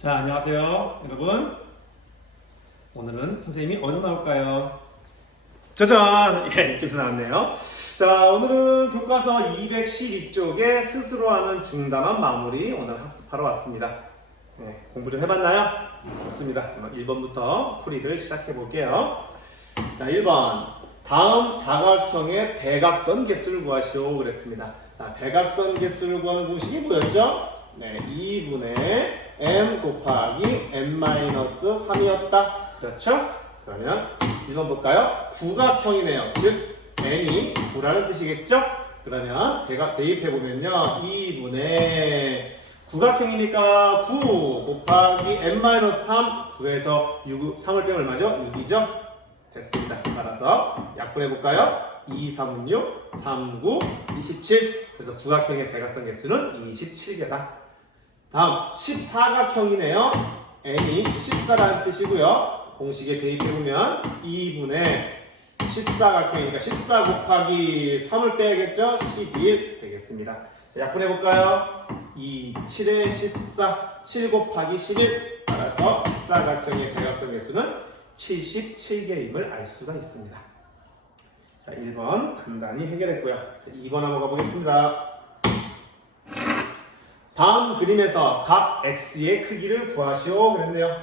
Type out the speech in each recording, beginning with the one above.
자, 안녕하세요, 여러분. 오늘은 선생님이 어디서 나올까요? 짜잔! 예, 이쪽에서 나왔네요. 자, 오늘은 교과서 212쪽에 스스로 하는 중단원 마무리 오늘 학습하러 왔습니다. 네, 공부 좀 해봤나요? 좋습니다. 그럼 1번부터 풀이를 시작해 볼게요. 자, 1번. 다음 다각형의 대각선 개수를 구하시오 그랬습니다. 자, 대각선 개수를 구하는 공식이 뭐였죠? 네, 2분의 n 곱하기 n-3이었다. 그렇죠? 그러면 1번 볼까요? 구각형이네요. 즉 n이 9라는 뜻이겠죠? 그러면 대입해보면요 2분의 구각형이니까 9 곱하기 n-3 9에서 3을 빼면 얼마죠? 6이죠? 됐습니다. 따라서 약분해볼까요? 2, 3, 6, 3, 9, 27. 그래서 구각형의 대각선 개수는 27개다. 다음 14각형이네요. n이 14라는 뜻이고요. 공식에 대입해보면 2분의 14각형이니까 14 곱하기 3을 빼야겠죠? 11 되겠습니다. 자, 약분해볼까요? 2, 7에 14, 7 곱하기 11. 따라서 14각형의 대각선 개수는 77개임을 알 수가 있습니다. 자, 1번 간단히 해결했고요. 자, 2번 한번 가보겠습니다. 다음 그림에서 각 x의 크기를 구하시오 그랬네요.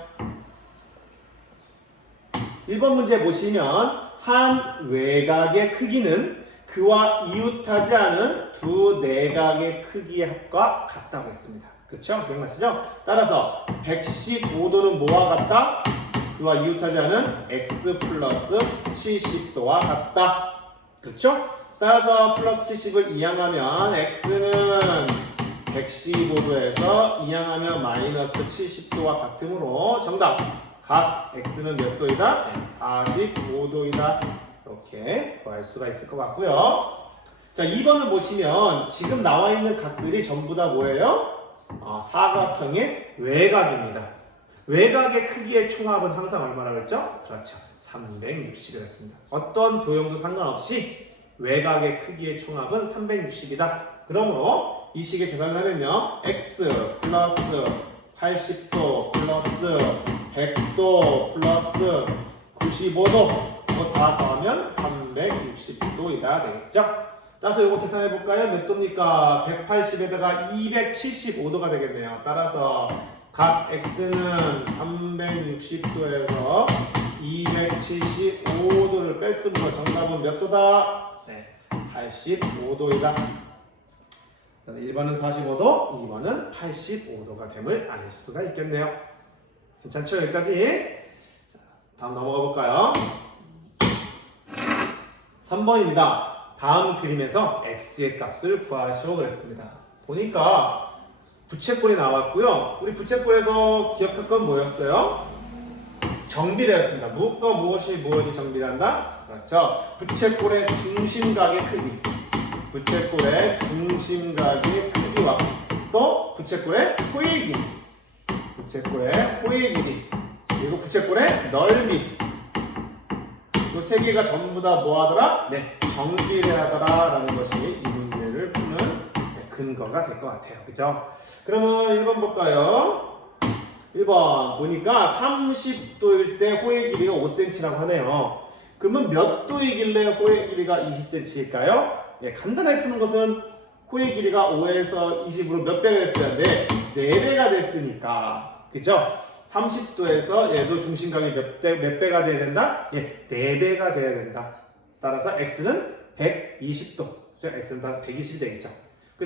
1번 문제 보시면 한 외곽의 크기는 그와 이웃하지 않은 두 내각의 크기의 합과 같다고 했습니다. 그렇죠? 기억나시죠? 따라서 115도는 뭐와 같다? 그와 이웃하지 않은 x 플러스 70도와 같다. 그렇죠? 따라서 플러스 70을 이항하면 x는 115도에서 이항하면 마이너스 70도와 같으므로 정답! 각 x는 몇 도이다? 45도이다. 이렇게 구할 수가 있을 것 같고요. 자, 2번을 보시면 지금 나와 있는 각들이 전부 다 뭐예요? 사각형의 외곽입니다. 외곽의 크기의 총합은 항상 얼마라고 했죠? 그렇죠. 360이었습니다. 어떤 도형도 상관없이 외곽의 크기의 총합은 360이다. 그러므로 이 식의 계산을 하면요. x 플러스 80도 플러스 100도 플러스 95도 이거 다 더하면 360도이다 되겠죠? 따라서 이거 계산해 볼까요? 몇 도입니까? 180에다가 275도가 되겠네요. 따라서 각 x는 360도에서 275도를 뺐으므로 정답은 몇 도다? 네, 85도이다. 1번은 45도, 2번은 85도가 됨을 알 수가 있겠네요. 괜찮죠? 여기까지? 자, 다음 넘어가 볼까요? 3번입니다. 다음 그림에서 x의 값을 구하시오 그랬습니다. 보니까 부채꼴이 나왔고요. 우리 부채꼴에서 기억할 건 뭐였어요? 정비례였습니다. 무엇과 무엇이 정비례한다? 그렇죠. 부채꼴의 중심각의 크기, 부채꼴의 중심각의 크기와 또 부채꼴의 호의 길이, 부채꼴의 호의 길이, 그리고 부채꼴의 넓이. 이 세 개가 전부 다 뭐하더라? 네, 정비례하더라 라는 것이 이 문제를 푸는 근거가 될 것 같아요. 그죠? 그러면 1번 볼까요? 1번 보니까 30도일 때 호의 길이가 5cm라고 하네요. 그러면 몇 도이길래 호의 길이가 20cm일까요? 예, 간단하게 푸는 것은 호의 길이가 5에서 20으로 몇 배가 됐어요? 네, 4배가 됐으니까. 그죠? 30도에서 얘도 중심각이 몇 배가 돼야 된다? 예, 4배가 돼야 된다. 따라서 x는 120도. 그죠? x는 다 120이 되겠죠.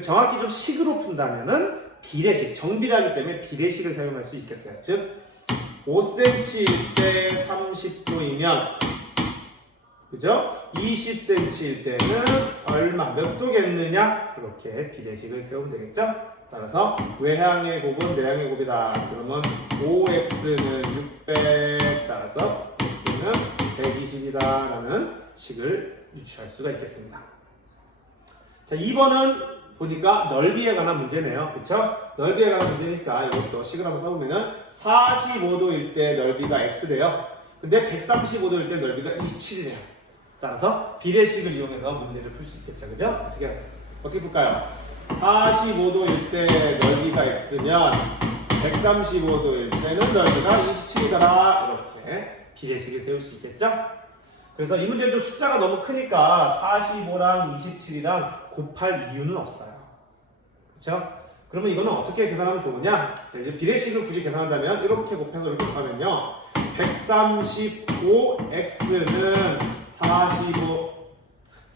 정확히 좀 식으로 푼다면은 비례식, 정비례하기 때문에 비례식을 사용할 수 있겠어요. 즉 5cm일 때 30도이면 그죠? 20cm일 때는 얼마, 몇 도겠느냐? 이렇게 비례식을 세우면 되겠죠? 따라서 외향의 곱은 내향의 곱이다. 그러면 5x는 600, 따라서 x는 120이다 라는 식을 유추할 수가 있겠습니다. 자, 2번은 보니까 넓이에 관한 문제네요. 그쵸? 넓이에 관한 문제니까 이것도 식을 한번 써보면 45도일 때 넓이가 x래요. 근데 135도일 때 넓이가 27이래요. 따라서 비례식을 이용해서 문제를 풀 수 있겠죠. 그죠? 어떻게 풀까요? 45도일 때 넓이가 x면 135도일 때는 넓이가 27이더라. 이렇게 비례식을 세울 수 있겠죠? 그래서 이 문제는 좀 숫자가 너무 크니까 45랑 27이랑 곱할 이유는 없어요. 그렇죠? 그러면 이거는 어떻게 계산하면 좋으냐? 자, 이제 비례식을 굳이 계산한다면 이렇게 곱해서 이렇게 곱하면요. 135x는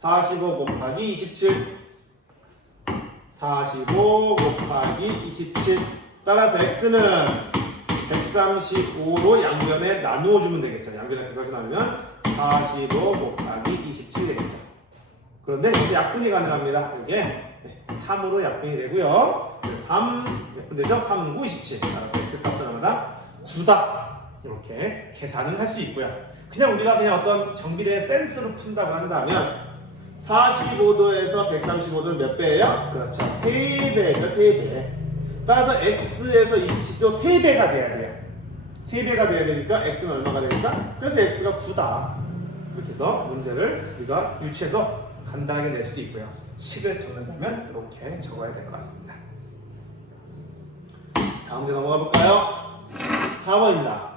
45 곱하기 27 45 곱하기 27 따라서 x는 135로 양변에 나누어 주면 되겠죠. 양변에 140 나누면 45 곱하기 27 되겠죠. 그런데 이제 약분이 가능합니다. 이게 3으로 약분이 되고요. 3 약분되죠? 3, 9, 27 따라서 x 값은 얼마다? 9다. 이렇게 계산을 할 수 있고요. 그냥 우리가 그냥 어떤 정비례의 센스로 푼다고 한다면 45도에서 135도는 몇 배예요? 그렇죠. 3배죠. 3배. 따라서 x에서 27도 3배가 돼야 돼요. 3배가 돼야 되니까 x는 얼마가 되니까? 그래서 x가 9다. 이렇게 해서 문제를 우리가 유추해서 간단하게 낼 수도 있고요. 식을 적는다면 이렇게 적어야 될 것 같습니다. 다음 문제 넘어가 볼까요? 4번입니다.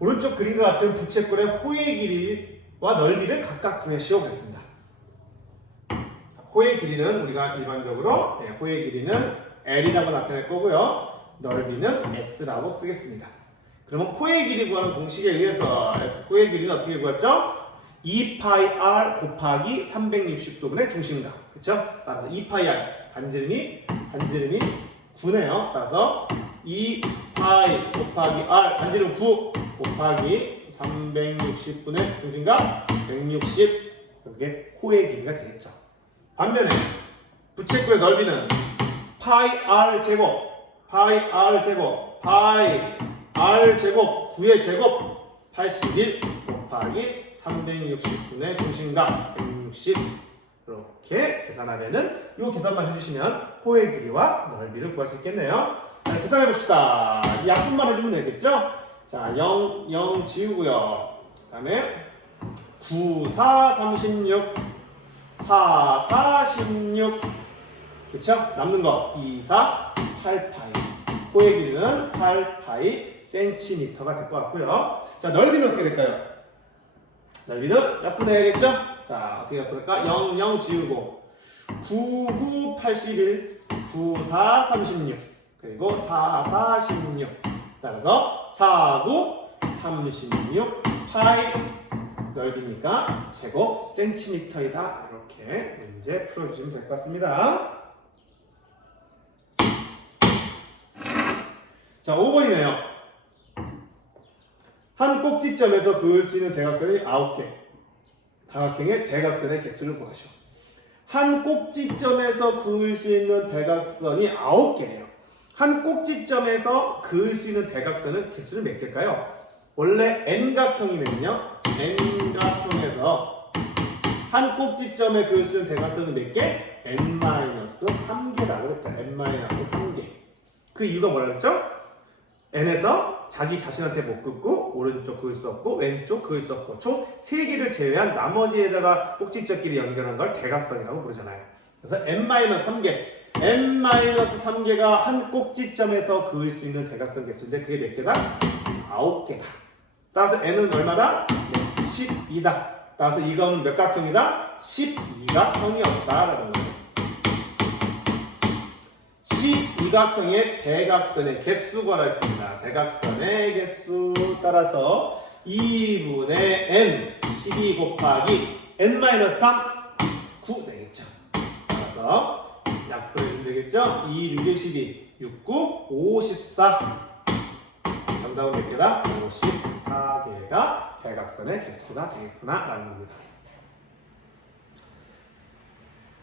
오른쪽 그림과 같은 부채꼴의 호의 길이와 넓이를 각각 구해시오 그랬습니다. 호의 길이는 우리가 일반적으로 호의 길이는 L이라고 나타낼 거고요. 넓이는 S라고 쓰겠습니다. 그러면 호의 길이 구하는 공식에 의해서 호의 길이는 어떻게 구했죠? 2πr 곱하기 360도분의 중심각. 그쵸? 따라서 2πr 반지름이 9네요. 따라서 2π 곱하기 r 반지름 9 곱하기 360분의 중심각 160. 이게 호의 길이가 되겠죠. 반면에 부채꼴의 넓이는 파이 r 제곱 r 제곱 9의 제곱 81 곱하기 360분의 중심각 160. 이렇게 계산하면은 이 계산만 해주시면 호의 길이와 넓이를 구할 수 있겠네요. 자, 계산해 봅시다. 이 약분만 해주면 되겠죠? 자, 0 지우고요. 그 다음에 9, 4, 36 4, 4, 16 그쵸? 남는 거 2, 4, 8파이. 호의 길이는 8파이 센티미터가 될 것 같고요. 자, 넓이는 어떻게 될까요? 넓이는 약분해야겠죠? 자, 어떻게 약분할까? 0, 0 지우고 9, 9, 81 9, 4, 36 그리고 4, 4, 16 따라서 4, 9, 36 파이 넓이니까 제곱 센티미터이다. 이렇게 문제 풀어주시면 될 것 같습니다. 자, 5번이네요. 한 꼭지점에서 그을 수 있는 대각선이 9개. 다각형의 대각선의 개수를 구하시오. 한 꼭지점에서 그을 수 있는 대각선이 9개네요. 한 꼭지점에서 그을 수 있는 대각선은 개수는 몇 개일까요? 원래 N각형이면요. N각형에서 한 꼭지점에 그을 수 있는 대각선은 몇 개? N-3개라고 했죠. N-3개. 그 이유가 뭐라 그랬죠? N에서 자기 자신한테 못 긋고 오른쪽 그을 수 없고 왼쪽 그을 수 없고 총 3개를 제외한 나머지에다가 꼭지점끼리 연결한 걸 대각선이라고 부르잖아요. 그래서 N-3개. N-3개가 한 꼭지점에서 그을 수 있는 대각선 개수인데 그게 몇 개다? 9개다. 따라서 N은 얼마다? 네, 12다. 따라서 이거는 몇 각형이다? 12각형이었다라는 거죠. 12각형의 대각선의 개수 구하라 했습니다. 대각선의 개수 따라서 2분의 n 12 곱하기 n-3 9 되겠죠. 따라서 약분해주면 되겠죠. 2, 6에 12 6, 9, 54 정답은 몇 개다? 54개가 대각선의 개수가 되겠구나 라는 겁니다.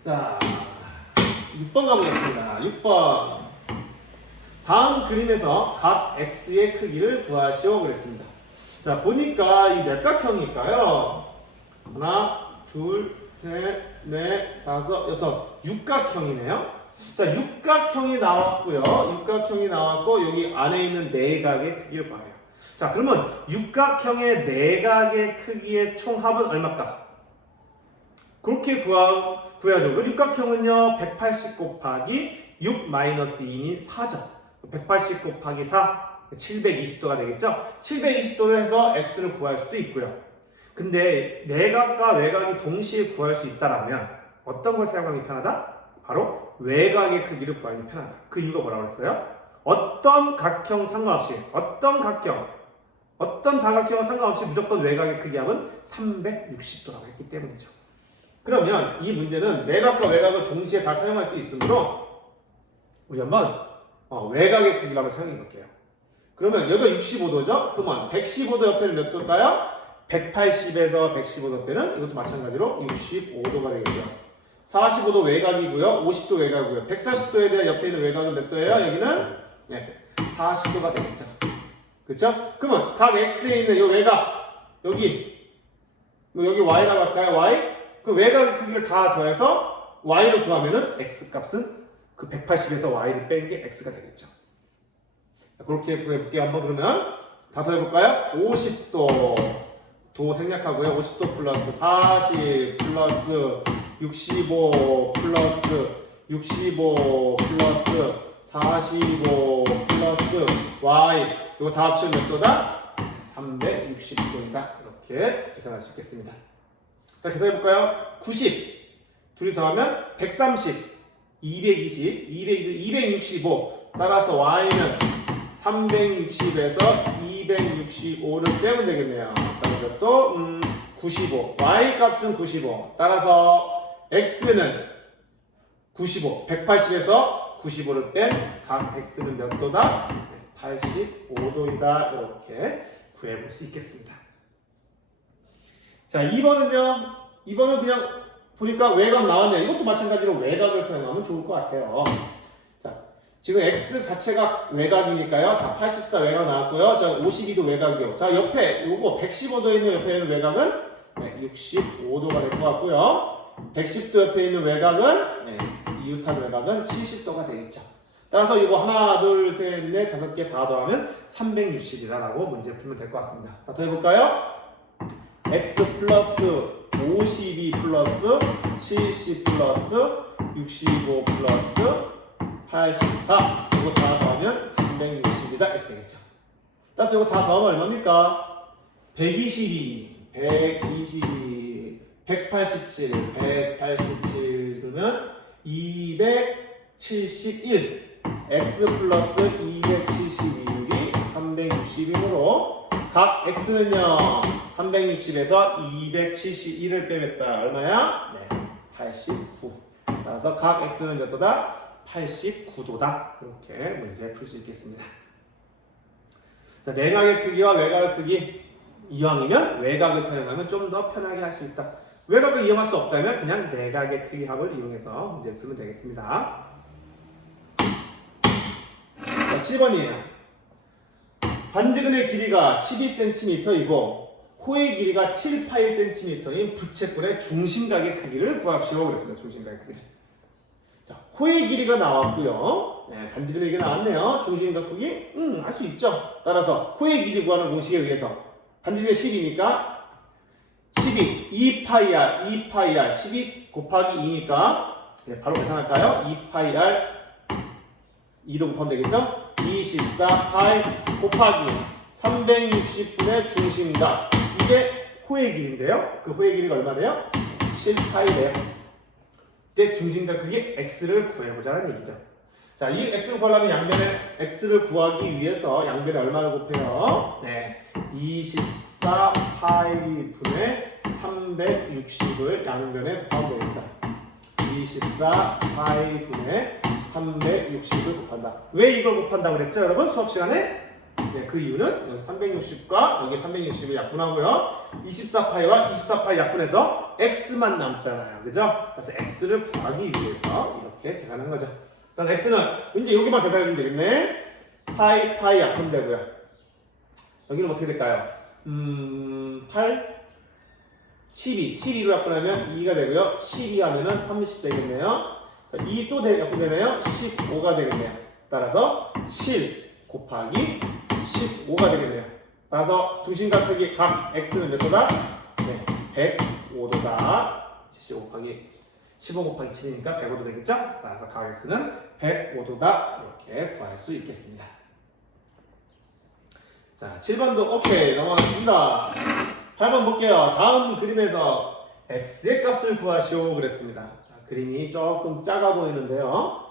자, 6번 가보겠습니다. 6번. 다음 그림에서 각 x의 크기를 구하시오 그랬습니다. 자, 보니까 이 몇 각형일까요? 하나, 둘, 셋, 넷, 다섯, 여섯. 육각형이네요. 자, 육각형이 나왔고요. 육각형이 나왔고 여기 안에 있는 내각의 크기를 구하래요. 자, 그러면 육각형의 내각의 크기의 총합은 얼마일까? 그렇게 구해야죠. 육각형은요 180 곱하기 6 마이너스 2인 4죠. 180 곱하기 4, 720도가 되겠죠? 720도를 해서 x를 구할 수도 있고요. 근데 내각과 외각이 동시에 구할 수 있다라면 어떤 걸 사용하기 편하다? 바로 외곽의 크기를 구하기 편하다. 그 이유가 뭐라고 그랬어요? 어떤 각형 상관없이, 어떤 다각형과 상관없이 무조건 외곽의 크기 합은 360도라고 했기 때문이죠. 그러면 이 문제는 내각과 외곽을 동시에 다 사용할 수 있으므로 우리 한번 외곽의 크기를 한번 사용해 볼게요. 그러면 여기가 65도죠? 그러면 115도 옆에는 몇 도일까요? 180에서 115도 옆에는 이것도 마찬가지로 65도가 되겠고요. 45도 외곽이고요. 50도 외곽이고요. 140도에 대한 옆에 있는 외곽은 몇 도예요? 여기는 40도가 되겠죠. 그렇죠? 그러면 각 x에 있는 이 외곽 여기 y라고 할까요? y? 그 외곽의 크기를 다 더해서 y를 구하면은 x 값은 그 180에서 y를 뺀 게 x가 되겠죠. 그렇게 구해볼게요. 한번 그러면 다 더해볼까요? 50도 도 생략하고요. 50도 플러스 40 플러스 65 플러스 65 플러스 45 플러스 y 이거 다 합치면 몇 도다? 360도이다. 이렇게 계산할 수 있겠습니다. 자, 계산해볼까요? 90 둘이 더하면 130 220 265 따라서 y는 360에서 265를 빼면 되겠네요. 따라서 또 95 y 값은 95 따라서 x는 95 180에서 95를 뺀 각 x는 몇 도다? 85도이다. 이렇게 구해볼 수 있겠습니다. 자, 2번은 그냥 보니까 외곽 나왔네요. 이것도 마찬가지로 외곽을 사용하면 좋을 것 같아요. 자, 지금 x 자체가 외곽이니까요. 자, 84 외곽 나왔고요. 자, 52도 외곽이요. 자, 옆에 요거 115도에 있는 옆에 있는 외곽은 65도가 될 것 같고요. 110도 옆에 있는 외곽은 이웃한 외곽은 70도가 되겠죠. 따라서 이거 하나, 둘, 셋, 넷, 다섯 개 다 더하면 360이다라고 문제 풀면 될 것 같습니다. 자, 더 해볼까요? x 플러스 52 플러스 70 플러스 65 플러스 84 이거 다 더하면 360이다 이렇게 되겠죠. 따라서 이거 다 더하면 얼마입니까? 122 187 그러면 271 x 플러스 272이 360이므로 각 x는요 360에서 271을 빼냈다. 얼마야? 89. 따라서 각 x는 몇 도다? 89도다. 이렇게 문제 풀 수 있겠습니다. 자, 내각의 크기와 외곽의 크기 이왕이면 외곽을 사용하면 좀 더 편하게 할 수 있다. 외곽을 이용할 수 없다면 그냥 내각의 크기 합을 이용해서 문제 풀면 되겠습니다. 자, 7번이에요. 반지름의 길이가 12cm이고 호의 길이가 7,8cm인 부채꼴의 중심각의 크기를 구합시오. 그랬습니다. 중심각의 크기를. 자, 호의 길이가 나왔고요. 반지름의 길이가 나왔네요. 중심각 크기? 알 수 있죠. 따라서 호의 길이 구하는 공식에 의해서 반지름이 10이니까 12, 2파이r 12 곱하기 2니까 바로 계산할까요? 2파이r 2로 곱하면 되겠죠? 24파이 곱하기 360분의 중심각 이게 호의 길이인데요. 그 호의 길이가 얼마래요? 7파이래요. 이때 중심각 크기 x를 구해보자는 얘기죠. 자, 이 x를 구하려면 양변에 x를 구하기 위해서 양변에 얼마를 곱해요? 24파이 분의 360을 양변에 곱하면 되겠죠. 24파이 분의 360을 곱한다. 왜 이걸 곱한다고 그랬죠? 여러분 수업 시간에? 그 이유는 여기 360과 여기 360을 약분하고요. 24파이와 24파이 약분해서 x만 남잖아요. 그죠? 그래서 x를 구하기 위해서 이렇게 계산한 거죠. 일단 x는 이제 여기만 계산해주면 되겠네. 파이 약분되고요. 여기는 어떻게 될까요? 8 12로 약분하면 2가 되고요. 12 하면은 30 되겠네요. 2 또 약분되네요. 15가 되겠네요. 따라서 7 곱하기 15가 되겠네요. 따라서 중심각 크기 각 x는 몇 도다? 105도다. 75 곱하기 15 곱하기 7이니까 105도 되겠죠? 따라서 각 x는 105도다. 이렇게 구할 수 있겠습니다. 자, 7번도 오케이 넘어가겠습니다. 8번 볼게요. 다음 그림에서 x의 값을 구하시오 그랬습니다. 자, 그림이 조금 작아 보이는데요.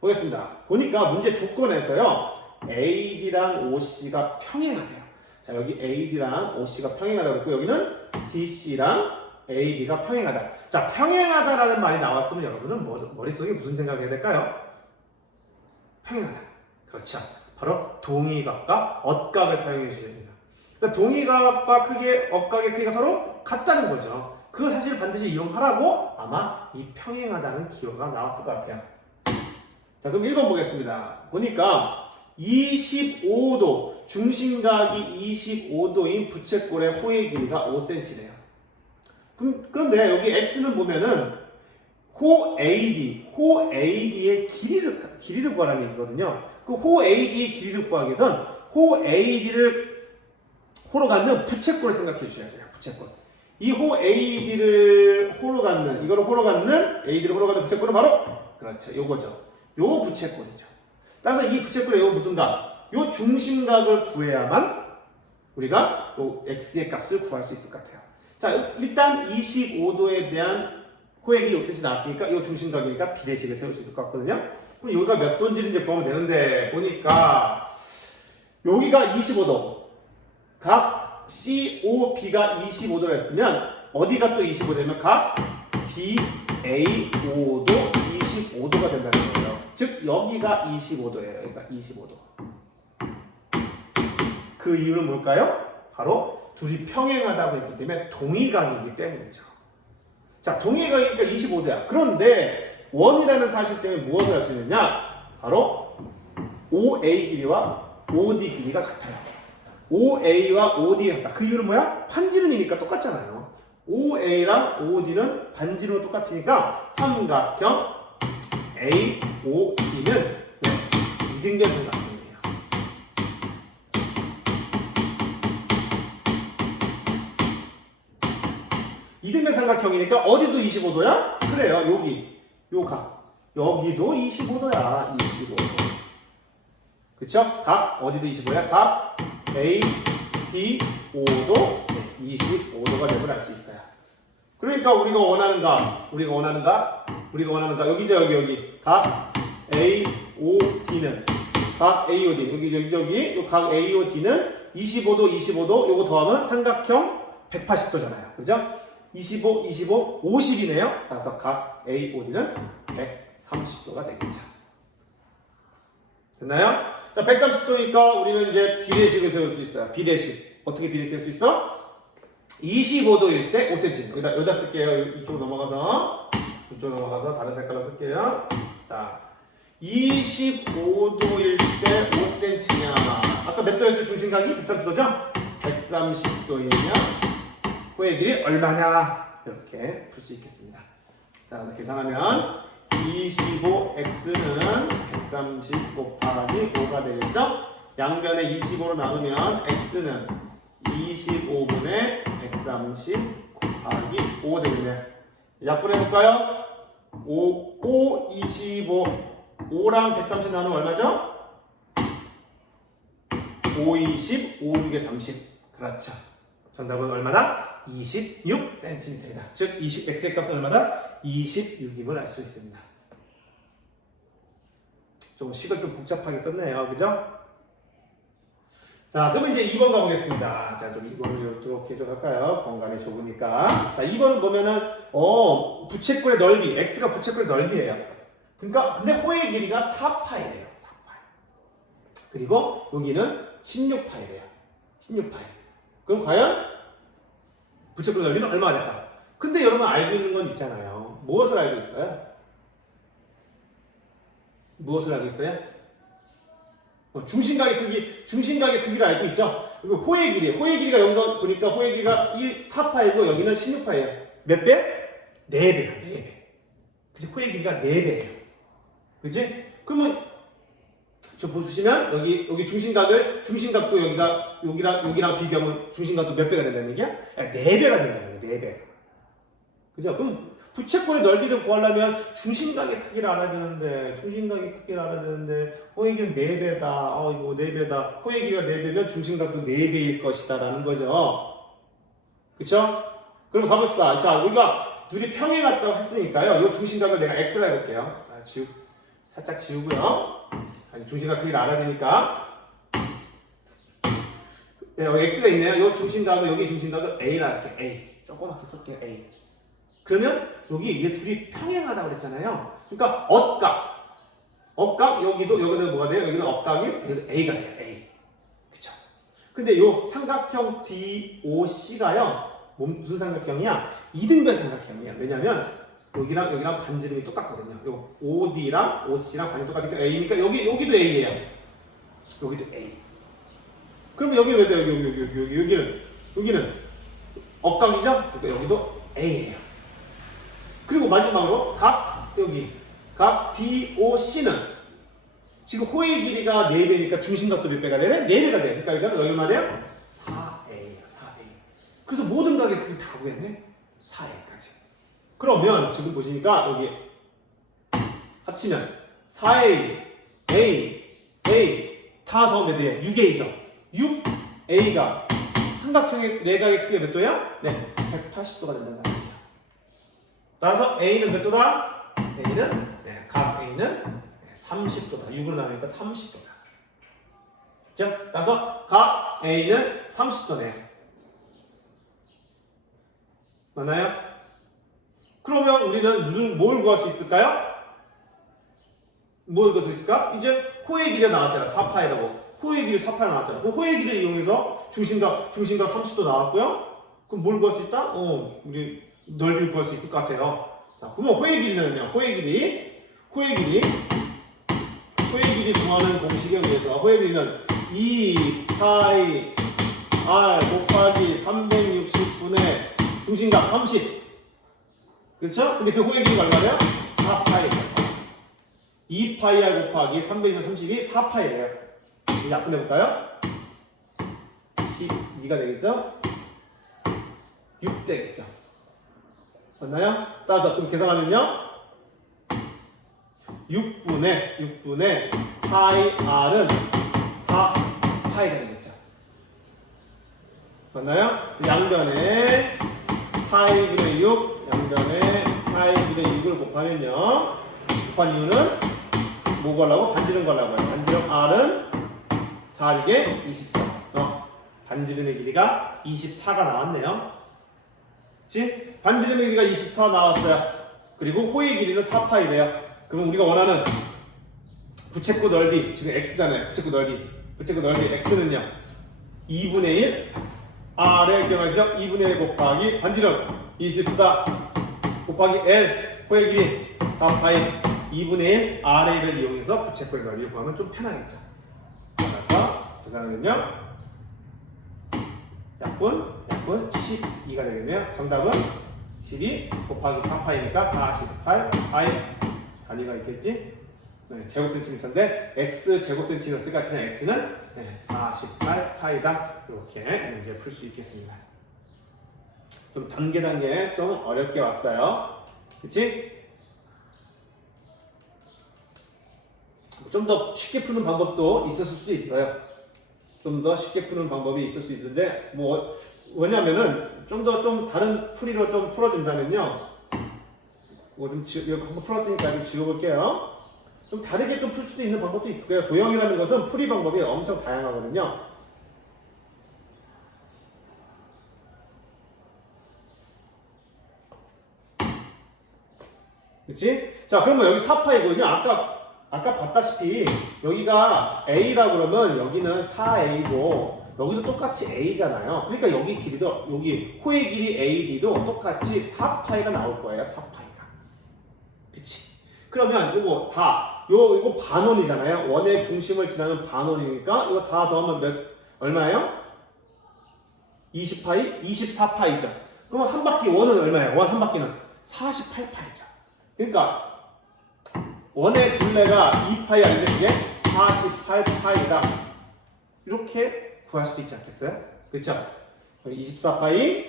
보겠습니다. 보니까 문제 조건에서요. AD랑 OC가 평행하대요. 자, 여기 AD랑 OC가 평행하다고 했고 여기는 DC랑 AB가 평행하다. 자, 평행하다라는 말이 나왔으면 여러분은 머릿속에 무슨 생각을 해야 될까요? 평행하다. 그렇죠. 바로 동의각과 엇각을 사용해 주셔야 됩니다. 그러니까 동의각과 엇각의 크기가 서로 같다는 거죠. 그 사실을 반드시 이용하라고 아마 이 평행하다는 기호가 나왔을 것 같아요. 자, 그럼 1번 보겠습니다. 보니까 25도, 중심각이 25도인 부채꼴의 호의 길이가 5cm래요. 그런데 여기 x는 보면은 호 AD의 길이를 구하라는 얘기거든요. 그 호 AD의 길이를 구하기 위해선 호 AD를 호로 갖는 부채꼴을 생각해 주셔야 돼요. 부채꼴. 이 호 AD를 호로 갖는, 이거를 호로 갖는, AD를 호로 갖는 부채꼴은 바로, 그렇죠. 요거죠. 요 부채꼴이죠. 따라서 이 부채꼴의 요 무슨 각? 요 중심각을 구해야만 우리가 요 x의 값을 구할 수 있을 것 같아요. 자, 일단 25도에 대한 호의 길이 5cm 나왔으니까 이 중심각이니까 비례식을 세울 수 있을 것 같거든요. 그럼 여기가 몇 도인지를 이제 구하면 되는데 보니까 여기가 25도, 각 COB가 25도라 했으면 어디가 또 25도면 각 DAO도 25도가 된다는 거예요. 즉 여기가 25도예요. 여기가 25도. 그 이유는 뭘까요? 바로 둘이 평행하다고 했기 때문에 동의각이기 때문이죠. 자, 동의각이니까 25도야. 그런데 원이라는 사실 때문에 무엇을 할 수 있느냐? 바로 OA 길이와 OD 길이가 같아요. OA와 OD가 같다. 그 이유는 뭐야? 반지름이니까 똑같잖아요. OA랑 OD는 반지름은 똑같으니까 삼각형 AOD는 이등변 삼각형이에요. 이등변 삼각형이니까 어디도 25도야? 그래요. 여기 요 각 여기도 25도야. 25도. 그쵸? 각 어디도 25야? 각 A, D, O도 25도가 됨을 알 수 있어요. 그러니까 우리가 원하는 각 여기죠. 여기 각 A, O, D는 각 A, O, D 여기 요 각 A, O, D는 25도 요거 더하면 삼각형 180도잖아요. 그죠? 25, 50이네요. 따라서 각 A, O, D는 130도가 되겠죠. 됐나요? 자, 130도니까 우리는 이제 비례식을 세울 수 있어요. 비례식. 어떻게 비례식 세울 수 있어? 25도일 때 5cm. 여기다 쓸게요. 이쪽으로 넘어가서 다른 색깔로 쓸게요. 자, 25도일 때 5cm냐. 아까 몇 도였죠? 중심각이 130도죠? 130도이면 호의 길이 얼마냐? 이렇게 풀 수 있겠습니다. 자, 계산하면 25x는 130 곱하기 5가 되겠죠? 양변에 25로 나누면 x는 25분의 130 곱하기 5가 되겠네요. 약분해볼까요? 5, 25, 5랑 130 나누면 얼마죠? 5, 20, 5, 6에 30. 그렇죠. 정답은 얼마나? 26cm이다. 즉, x의 값은 얼마다? 26임을 알 수 있습니다. 좀 식을 좀 복잡하게 썼네요. 그죠? 자, 그러면 이제 2번 가보겠습니다. 자, 좀 이거를 이렇게 좀 할까요? 공간이 좁으니까. 자, 2번은 보면은, 부채꼴의 넓이. x가 부채꼴의 넓이에요. 그러니까, 근데 호의 길이가 4파이래요. 4파이. 그리고 여기는 16파이래요. 16파이. 그럼 과연 부채꼴의 넓이는 얼마가 될까? 근데 여러분 알고 있는 건 있잖아요. 무엇을 알고 있어요? 무엇을 알고 있어요? 중심각의 크기를 알고 있죠? 그리고 호의 길이가 여기서 보니까 호의 길이가 4파이고 여기는 16파이에요. 몇 배? 4배야, 4배. 그치? 호의 길이가 4배예요. 그치? 그러면, 저 보시면, 여기 중심각도 여기랑 비교하면 중심각도 몇 배가 된다는 얘기야? 4배가 된다는 거야, 4배. 그죠? 그럼 부채꼴의 넓이를 구하려면 중심각의 크기를 알아야 되는데, 중심각의 크기를 알아야 되는데, 호의 길이는 4배다. 이거 4배다. 호의 길이가 4배면 중심각도 4배일 것이다. 라는 거죠. 그쵸? 그럼 가봅시다. 자, 우리가 둘이 평행했다고 했으니까요. 이 중심각을 내가 X로 해볼게요. 자, 살짝 지우고요. 중심각 크기를 알아야 되니까. 네, 여기 X가 있네요. 이 중심각은, 여기 중심각은 A라 할게요. A. 조그맣게 쓸게요. A. 그러면 여기 얘 둘이 평행하다고 그랬잖아요. 그러니까 억각 여기도 뭐가 돼요? 여기는 억각이 여기도 A가 돼요. A. 그쵸? 근데 요 삼각형 DOC가요. 무슨 삼각형이야? 이등변 삼각형이야. 왜냐면 여기랑 반지름이 똑같거든요. 요 OD랑 OC랑 반지름 똑같으니까 A니까 여기도 A예요. 여기도 A. 그러면 여기 왜 돼요? 여기는 억각이죠? 그러니까 여기도 A예요. 그리고 마지막으로 각 DOC는 지금 호의 길이가 4배니까 중심각도 몇 배가 되네? 4배가 돼. 그러니까 이거는 얼마 돼요? 4A예요. 4A. 그래서 모든 각의 크기 다 구했네? 4A까지. 그러면 지금 보시니까 여기 합치면 4A, A 다 더하면 몇 돼요? 6A죠. 6A가 삼각형의 내각의 크기가 몇 도예요? 네, 180도가 된다는 얘기죠. 따라서 A는 몇 도다? 각 A는 30도다. 6으로 나누니까 30도다. 그죠? 따라서 각 A는 30도네. 맞나요? 그러면 우리는 뭘 구할 수 있을까요? 뭘 구할 수 있을까? 이제 호의 길이가 나왔잖아. 4파이라고. 호의 길이 4파이 나왔잖아. 그럼 호의 길이를 이용해서 중심각 30도 나왔고요. 그럼 뭘 구할 수 있다? 우리 넓이를 구할 수 있을 것 같아요. 자, 그러면 호의 길이는요. 호의 길이 구하는 공식에 의해서 호의 길이는 2파이 r 곱하기 360분의 중심각 30. 그렇죠? 근데 그 호의 길이가 얼마예요? 4파이예요. 2파이 r 곱하기 330이 4파이예요. 이제 약분해볼까요? 12가 되겠죠? 6 되겠죠? 맞나요? 따라서 그럼 계산하면요 6분의 파이 r은 4파이가 되겠죠? 맞나요? 양변에 파이분의 6 양변에 파이분의 6을 곱하면요 곱한 이유는 뭐 구하려고? 반지름 구하려고요. 반지름 r은 4릭에 24 반지름의 길이가 24가 나왔네요. 그치? 반지름의 길이가 24 나왔어요. 그리고 호의 길이는 4파이래요. 그럼 우리가 원하는 부채꼴 넓이, 지금 x잖아요. 부채꼴 넓이 x는요 2분의 1 r에 기억하시죠? 2분의 1 곱하기 반지름 24 곱하기 l 호의 길이 4파이 2분의 1 r을 이용해서 부채꼴 넓이를 구하면 좀 편하겠죠. 따라서 계산하면요 약분 12가 되겠네요. 정답은 12 곱하기 4파이니까 48파이 단위가 있겠지? 네, 제곱센티미터인데 x 제곱센티미터니까 그냥 x는 48파이다. 이렇게 문제 풀 수 있겠습니다. 좀 단계 좀 어렵게 왔어요. 그치? 좀 더 쉽게 푸는 방법도 있었을 수도 있어요. 좀 더 쉽게 푸는 방법이 있을 수 있는데 뭐냐면은 좀 다른 풀이로 좀 풀어준다면요 이거 한번 풀었으니까 좀 지워볼게요. 좀 다르게 좀 풀 수도 있는 방법도 있을 거예요. 도형이라는 것은 풀이 방법이 엄청 다양하거든요. 그치? 자, 그러면 여기 4파이거든요. 아까 봤다시피 여기가 A라 그러면 여기는 4A고 여기도 똑같이 A잖아요. 그러니까 여기 길이도 여기 호의 길이 AD도 똑같이 4파이가 나올 거예요. 4파이가. 그치? 그러면 요거 반원이잖아요. 원의 중심을 지나는 반원이니까 이거 다 더하면 얼마예요? 20파이? 24파이죠. 그럼 한 바퀴 원은 얼마예요? 원 한 바퀴는 48파이죠. 그러니까 원의 둘레가 2파이 아닌데 그게 48파이다. 이렇게 구할 수 있지 않겠어요? 그렇죠? 24파이,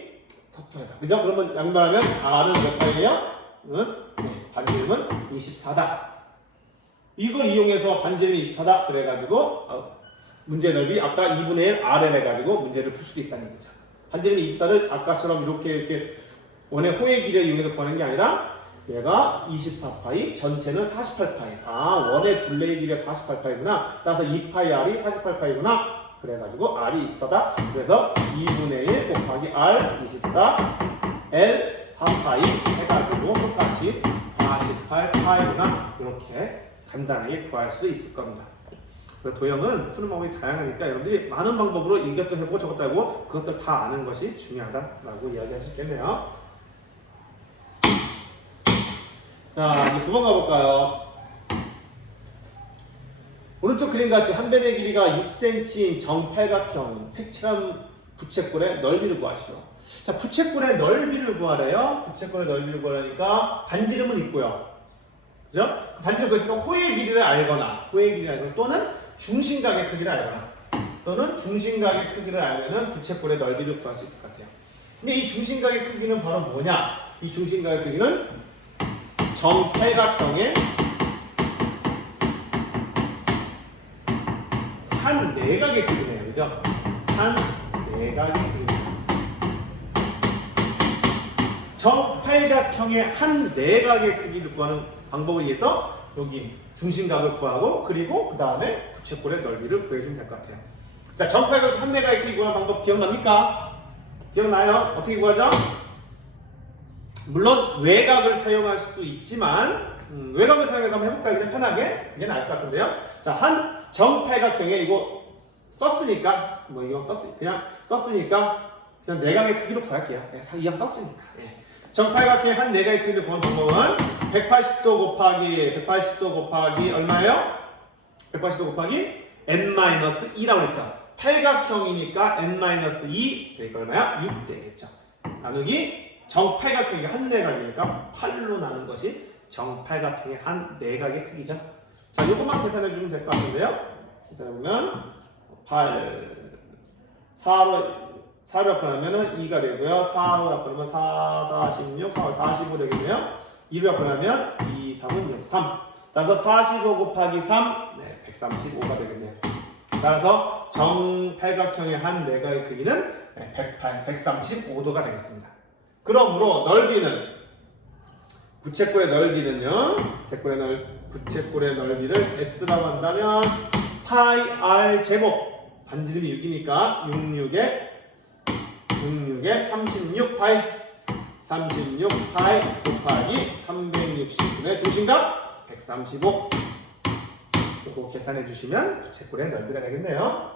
4파이다. 그죠? 그러면 양변하면 R은 몇 파이예요? 네, 반지름은 24다. 이걸 이용해서 반지름이 24다. 그래가지고 문제 넓이 아까 2분의 1 R을 해가지고 문제를 풀 수도 있다는 얘기죠. 반지름이 24를 아까처럼 이렇게 원의 호의 길이를 이용해서 구하는 게 아니라 얘가 24파이, 전체는 48파이. 원의 둘레의 길이가 48파이구나. 따라서 2파이 R이 48파이구나. 그래가지고 R이 24다. 그래서 2분의 1 곱하기 R 24, L 3파이 해가지고 똑같이 48파이구나. 이렇게 간단하게 구할 수 있을 겁니다. 도형은 푸는 방법이 다양하니까 여러분들이 많은 방법으로 이것도 해보고 저것도 해보고 그것도 다 아는 것이 중요하다라고 이야기할 수 있겠네요. 자, 이제 9번 가볼까요? 오른쪽 그림같이 한 변의 길이가 6cm인 정팔각형 색칠한 부채꼴의 넓이를 구하시오. 자, 부채꼴의 넓이를 구하래요. 부채꼴의 넓이를 구하려니까 반지름은 있고요. 그죠? 반지름 구했으니까 호의 길이를 알거나 또는 중심각의 크기를 알거나 또는 중심각의 크기를 알면은 부채꼴의 넓이를 구할 수 있을 것 같아요. 근데 이 중심각의 크기는 바로 뭐냐? 이 중심각의 크기는 정팔각형의 한 내각의 크기네요. 그죠? 한 내각의 크기입니다. 정팔각형의 한 내각의 크기를 구하는 방법을 위해서 여기 중심각을 구하고 그리고 그 다음에 부채꼴의 넓이를 구해주면 될 것 같아요. 자, 정팔각형 한 내각의 크기 구하는 방법 기억납니까? 기억나요? 어떻게 구하죠? 물론 외곽을 사용할 수도 있지만 외곽을 사용해서 한번 해볼까요? 그냥 편하게 그게 나을 것 같은데요. 자, 한 정팔각형에 이거 썼으니까 그냥 썼으니까 그냥 내각의 크기로 구할게요. 네, 이왕 썼으니까. 네. 정팔각형의 한 내각의 크기를 구하는 방법은 180도 곱하기 얼마예요? 180도 곱하기 n-2라고 그랬죠. 팔각형이니까 n-2 그러니까 얼마야? 6 되겠죠. 나누기 정팔각형이 한 내각이니까 8로 나눈 것이 정팔각형의 한 내각의 크기죠. 자, 이것만 계산해 주면 될 것 같은데요. 계산해보면 8, 4로 약분하면 2가 되고요. 4로 약분하면 4, 46, 4, 45 되겠네요. 2로 약분하면 2, 3은 6, 3. 따라서 45 곱하기 3, 135가 되겠네요. 따라서 정팔각형의 한 내각의 크기는 135도가 되겠습니다. 그러므로 넓이는 부채꼴의 넓이는요. 부채꼴의 넓이를 S라고 한다면 파이 R 제곱 반지름이 6이니까 66에 36파이 곱하기 360분의 중심각 135 이거 계산해 주시면 부채꼴의 넓이가 되겠네요.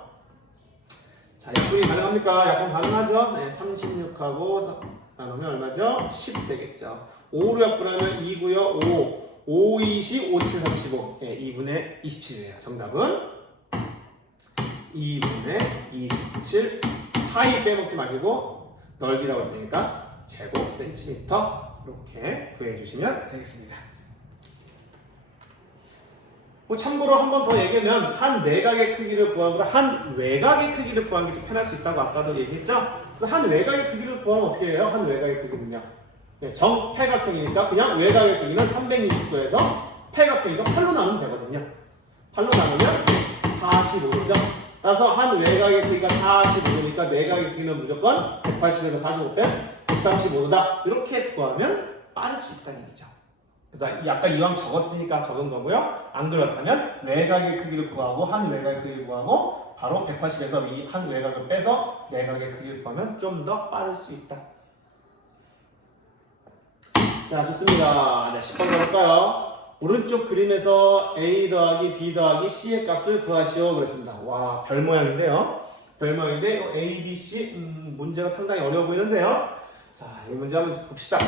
자, 약분이 가능합니까? 약분 가능하죠? 네, 36하고 나누면 얼마죠? 10 되겠죠. 5로 약분하면 2고요. 5, 20, 5, 7, 35. 네, 2분의 27이에요. 정답은 2분의 27. 파이 빼먹지 마시고 넓이라고 했으니까 제곱 센티미터 이렇게 구해주시면 되겠습니다. 참고로 한 번 더 얘기하면 한 내각의 크기를 구하는 것보다 한 외곽의 크기를 구하는 게 더 편할 수 있다고 아까도 얘기했죠? 그래서 한 외곽의 크기를 구하면 어떻게 해요? 한 외곽의 크기는요. 네, 정팔각형이니까 그냥 외곽의 크기는 360도에서 팔각형이니까 8로 나누면 되거든요. 8로 나누면 45도죠. 따라서 한 외곽의 크기가 45도니까 내각의 크기는 무조건 180에서 45 빼면 135도다. 이렇게 구하면 빠를 수 있다는 얘기죠. 그래서 아까 이왕 적었으니까 적은 거고요. 안 그렇다면 외곽의 크기를 구하고 한 외곽의 크기를 구하고 바로 180에서 이 한 외곽을 빼서 내각의 크기를 구하면 좀 더 빠를 수 있다. 자, 좋습니다. 네, 10번 가볼까요? 오른쪽 그림에서 A 더하기 B 더하기 C의 값을 구하시오 그랬습니다. 와, 별 모양인데요. 별 모양인데 A, B, C 문제가 상당히 어려워 보이는데요. 자, 이 문제 한번 봅시다.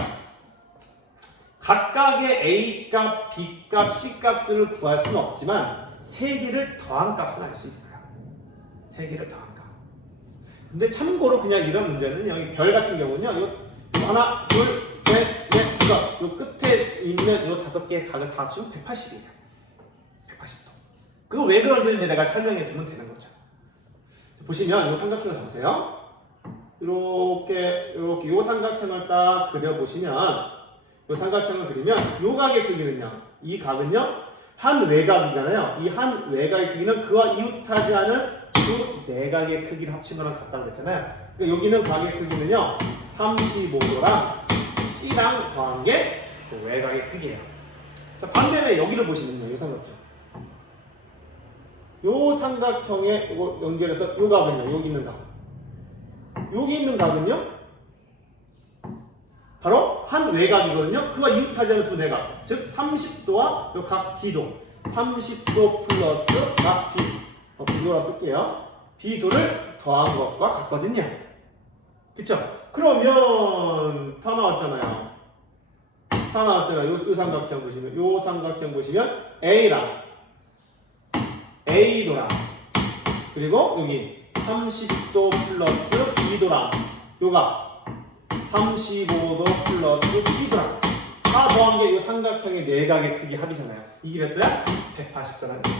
각각의 A 값, B 값, C 값을 구할 수는 없지만 세 개를 더한 값은 알 수 있어요. 세 개를 더한 값. 근데 참고로 그냥 이런 문제는 여기 별 같은 경우는요. 요 하나, 둘, 셋, 넷, 다섯. 요 끝에 있는 요 5개의 각을 다 합치면 180이에요. 180도. 그거 왜 그런지는 내가 설명해 주면 되는 거죠. 보시면 요 삼각형을 보세요. 이렇게 요 삼각형을 딱 그려보시면 요 삼각형을 그리면 요 각의 크기는요. 이 각은요. 한 외곽이잖아요. 이 한 외곽의 크기는 그와 이웃하지 않은 두 내각의 크기를 합친 거랑 같다고 그랬잖아요. 그러니까 여기는 각의 크기는요. 35도랑 C랑 더한 게 그 외곽의 크기예요. 자, 반대로 여기를 보시면요. 이 삼각형. 요 삼각형에 이거 연결해서 요 각은요. 여기 있는 각. 여기 있는 각은요. 바로 한 외곽이거든요. 그와 이웃하지 않은 두 내각. 즉 30도와 요 각 B도. 30도 플러스 각 B. B도라 쓸게요. B도를 더한 것과 같거든요. 그쵸? 그러면 다 나왔잖아요. 다 나왔잖아요. 요 삼각형 보시면 요 삼각형 보시면 A랑 A도랑 그리고 여기 30도 플러스 B도랑 요가 35도 플러스 C도랑 다 더한 게 요 삼각형의 내각의 크기 합이잖아요. 이게 몇 도야? 180도라는 거죠.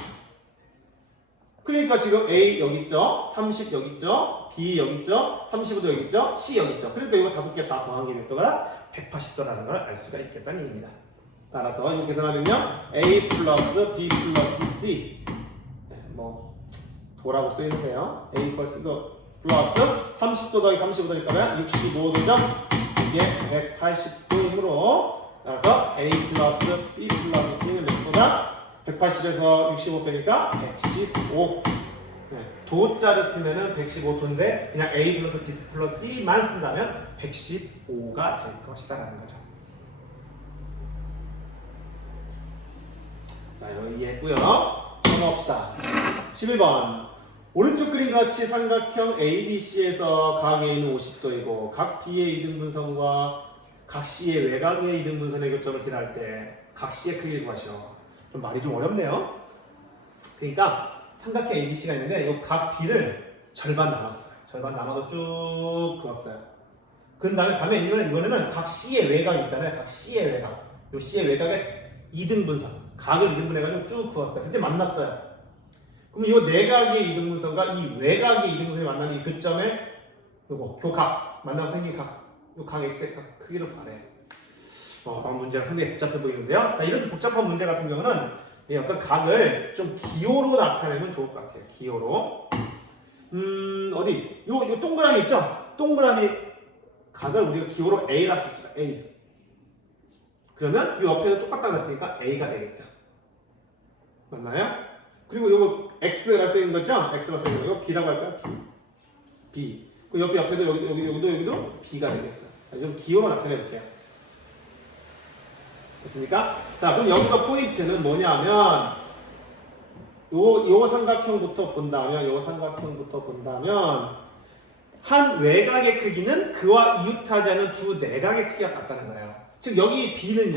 그러니까 지금 A 여기 있죠? 30 여기 있죠? B 여기 있죠? 35도 여기 있죠? C 여기 있죠? 그러니까 이거 다섯 개 다 더한 게 몇 도가? 180도라는 걸 알 수가 있겠다는 얘기입니다. 따라서 이거 계산하면요. A 플러스 B 플러스 C 뭐 도라고 써있는데요. A 플러스 플러스 30도 더하기 35도니까 65도죠? 이게 180도이므로 따라서 A 플러스 B 플러스 C는 몇 도다? 180에서 65 빼니까 115. 도자를 쓰면은 115도인데 그냥 A 플러스 B 플러스 C만 쓴다면 115가 될 것이다라는 거죠. 자, 여기 이해했고요. 넘어갑시다. 11번. 오른쪽 그림과 같이 삼각형 ABC에서 각 A는 50도이고 각 B의 이등분선과 각 C의 외곽의 이등분선의 교점을 대할 때 각 C의 크기를 구하시오. 좀 말이 좀 어렵네요. 그러니까 삼각형 ABC가 있는데 이 각 B를 절반 나눴어요. 절반 나눠서 쭉 그었어요. 그 다음에 이번에는 각 C의 외곽 있잖아요. 각 C의 외곽. 이 C의 외곽의 이등분선. 각을 이등분해가지고 쭉 그었어요. 그때 만났어요. 그럼 이 내각의 이등분선과 이 외곽의 이등분선이 만나는 이 교점에 요거 교각 만나서 생긴 각, 요 각 X의 각 크기를 구하래. 문제가 상당히 복잡해 보이는데요. 자, 이렇게 복잡한 문제 같은 경우는 어떤 각을 좀 기호로 나타내면 좋을 것 같아요. 기호로. 어디? 요 동그라미 있죠? 동그라미 각을 우리가 기호로 A라 씁시다. A. 그러면 이 옆에도 똑같다고 했으니까 A가 되겠죠. 맞나요? 그리고 요거 X가 쓰이는 거죠? X가 쓰이는 거. 이거 B라고 할까요? B. 그 옆에도 여기도 B가 되겠죠. 자, 좀 기호로 나타내 볼게요. 됐습니까? 자, 그럼 여기서 포인트는 뭐냐면 요 삼각형부터 본다면 한 외곽의 크기는 그와 이웃하지 않은 두 내각의 크기가 같다는 거예요. 즉 여기 B는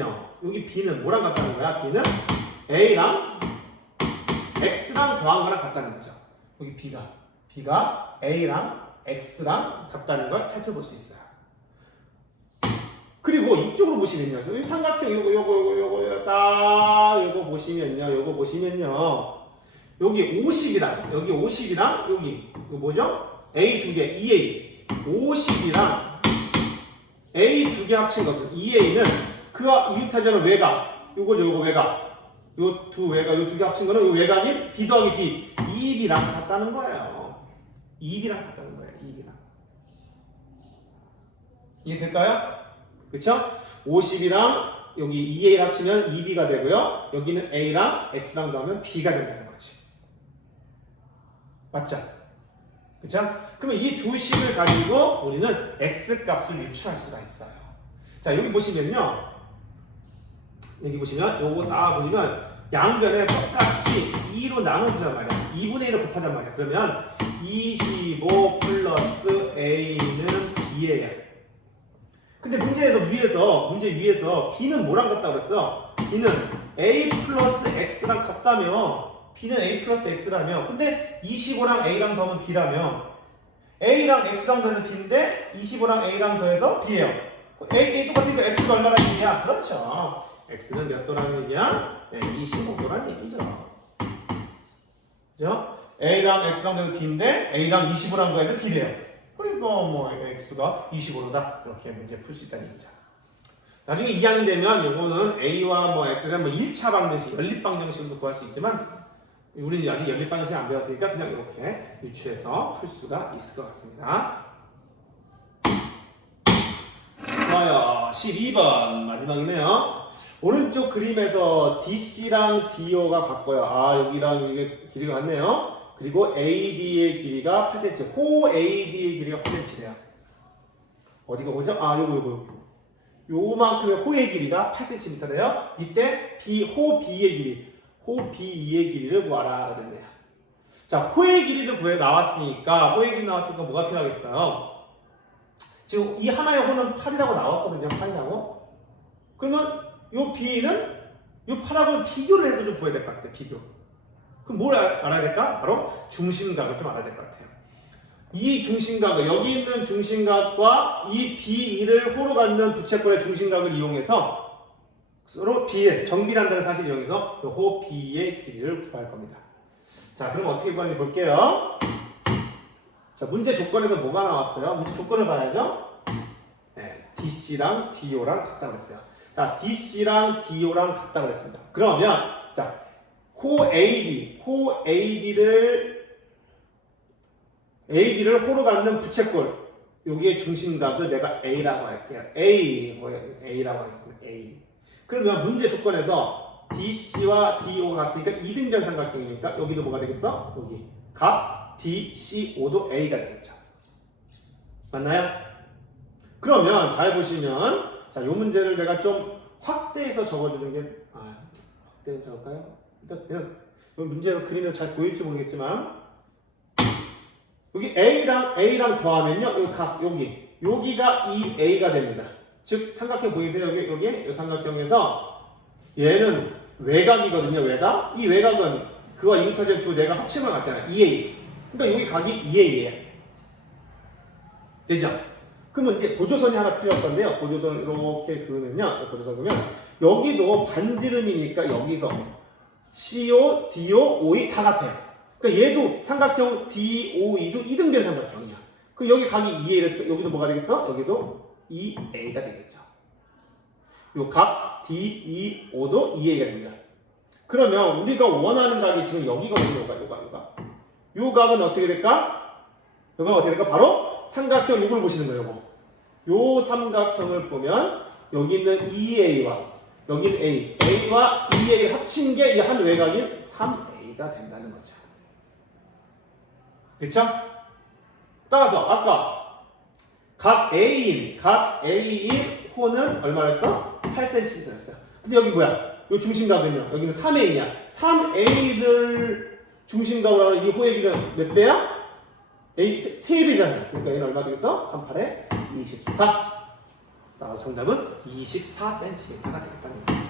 뭐랑 같다는 거야? B는 A랑 X랑 더한 거랑 같다는 거죠. 여기 B가 A랑 X랑 같다는 걸 살펴볼 수 있어요. 그리고 이쪽으로 보시면요. 이 삼각형 요거 보시면요. 여기 50이랑 여기 이거 뭐죠? A 두 개, 2A. 50이랑 A 두 개 합친 거죠. 2A는 그와 이웃하지 않은 외곽. 요거 외곽. 요 두 개 합친 거는 요 외곽인 B 더하기 B. 2B랑 같다는 거예요. 2B랑 같다는 거예요. 2B랑. 이해될까요? 그쵸? 50이랑 여기 2A 합치면 2B가 되고요. 여기는 A랑 X랑 더하면 B가 된다는 거지. 맞죠? 그쵸? 그러면 이 두 식을 가지고 우리는 X 값을 유추할 수가 있어요. 자, 여기 보시면요. 요거 다 보시면 양변에 똑같이 2로 나눠주란 말이야. 2분의 1을 곱하잔 말이야. 그러면 25 플러스 A는 B예요. 근데 문제 위에서 B는 뭐랑 같다고 그랬어? B는 A 플러스 X랑 같다며. B는 A 플러스 X라며. 근데 25랑 A랑 더하면 B라며. A랑 X랑 더해서 B인데 25랑 A랑 더해서 B예요. A 똑같으니까 X가 얼마나 얘기냐? 그렇죠. X는 몇 도라는 얘기야? 25도라는 얘기죠. 그죠? A랑 X랑 더해서 B인데 A랑 25랑 더해서 B래요. 그러니까 뭐 x가 25도다 이렇게 문제 풀 수 있다는 얘기죠. 나중에 2학년 되면 요거는 a와 뭐 x에 대한 뭐 1차 방정식, 연립방정식으로 구할 수 있지만 우리는 아직 연립방정식 안 배웠으니까 그냥 이렇게 유추해서 풀 수가 있을 것 같습니다. 좋아요. 12번 마지막이네요. 오른쪽 그림에서 DC랑 DO가 같고요. 아 여기랑 이게 길이가 같네요. 그리고 AD의 길이가 8cm. 호 AD의 길이가 8cm래요. 어디가 뭐죠? 아 요거. 요만큼의 호의 길이가 8cm래요. 이때 호 B의 길이, 호 B2의 길이를 구하라 그랬네요. 자, 호의 길이를 구해 나왔으니까 뭐가 필요하겠어요? 지금 이 하나의 호는 8이라고 나왔거든요. 8이라고. 그러면 요 B는 요 8하고 비교를 해서 좀 구해야 될 것 같아요. 비교. 그럼 뭘 알아야 될까? 바로 중심각을 좀 알아야 될 것 같아요. 이 중심각을, 여기 있는 중심각과 이 B2를 호로 갖는 부채꼴의 중심각을 이용해서 서로 B의 정비란다는 사실을 이용해서 호 B의 길이를 구할 겁니다. 자, 그럼 어떻게 구하는지 볼게요. 자, 문제 조건에서 뭐가 나왔어요? 문제 조건을 봐야죠. 네, DC랑 DO랑 같다고 그랬어요. 자, DC랑 DO랑 같다고 그랬습니다. 그러면 자, 호 AD를 호로 갖는 부채꼴, 여기에 중심각을 내가 A라고 할게요. A라고 하겠습니다. A. 그러면 문제 조건에서 DC와 DO가 같으니까 이등변 삼각형이니까 여기도 뭐가 되겠어? 여기 각 DCO도 A가 되겠죠. 맞나요? 그러면 잘 보시면 자, 이 문제를 내가 좀 확대해서 적어주는 게 확대해서 적을까요? 일단 이 문제가 그림에서 잘 보일지 모르겠지만 여기 A랑 더하면요 여기가 이 A가 됩니다. 즉 삼각형 보이세요? 여기 이 삼각형에서 얘는 외곽이거든요. 외곽. 이 외곽은 그와 이웃하는 두 내가 합치면 같잖아요. 2A. 그러니까 여기 각이 2A예요. 되죠? 그러면 이제 보조선이 하나 필요할 건데요. 보조선 이렇게 그으면요. 보조선 그으면 여기도 반지름이니까 여기서 CO, DO, OE 다 같아요. 그러니까 얘도 삼각형 DOE도 이등변 삼각형이야. 그럼 여기 각이 2A랬으니까 여기도 뭐가 되겠어? 여기도 2A가 되겠죠. 요 각 DEO도 2A가 됩니다. 그러면 우리가 원하는 각이 지금 여기거든요. 요가. 요 각은 어떻게 될까? 요가 어떻게 될까? 바로 삼각형 요걸 보시는 거예요. 요 삼각형을 보면 여기 있는 2A와 여기 있는 A와 2A를 합친 게 이 한 외곽인 3A가 된다는 거죠. 그쵸? 따라서 아까 각 A인 호는 얼마였어? 8cm였어요. 근데 여기 뭐야? 이 중심각은요? 여기는 3A야. 3A를 중심각으로 하는 이 호의 길이는 몇 배야? A 3배잖아요. 그러니까 얘는 얼마 되겠어? 38에 24. 따라서 정답은 24cm가 되겠다는 거죠.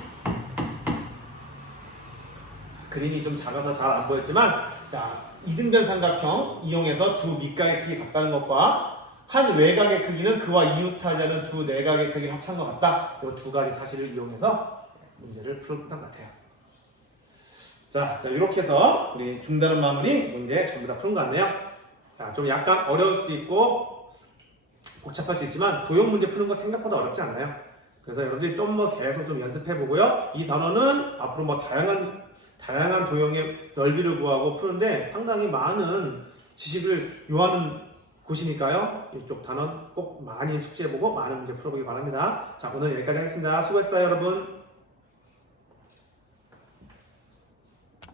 그림이 좀 작아서 잘 안 보였지만 자, 이등변 삼각형 이용해서 두 밑각의 크기 같다는 것과 한 외곽의 크기는 그와 이웃하지 않은 두 내각의 크기를 합친 것 같다. 이 두 가지 사실을 이용해서 문제를 풀었던 것 같아요. 자, 이렇게 해서 우리 중단원 마무리 문제 전부 다 푸는 것 같네요. 자, 좀 약간 어려울 수도 있고 복잡할 수 있지만 도형 문제 푸는 거 생각보다 어렵지 않아요. 그래서 여러분들이 좀 더 계속 좀 연습해 보고요. 이 단어는 앞으로 뭐 다양한 도형의 넓이를 구하고 푸는데 상당히 많은 지식을 요하는 곳이니까요. 이쪽 단원 꼭 많이 숙지해보고 많은 문제 풀어보기 바랍니다. 자, 오늘 여기까지 하겠습니다. 수고했어요, 여러분.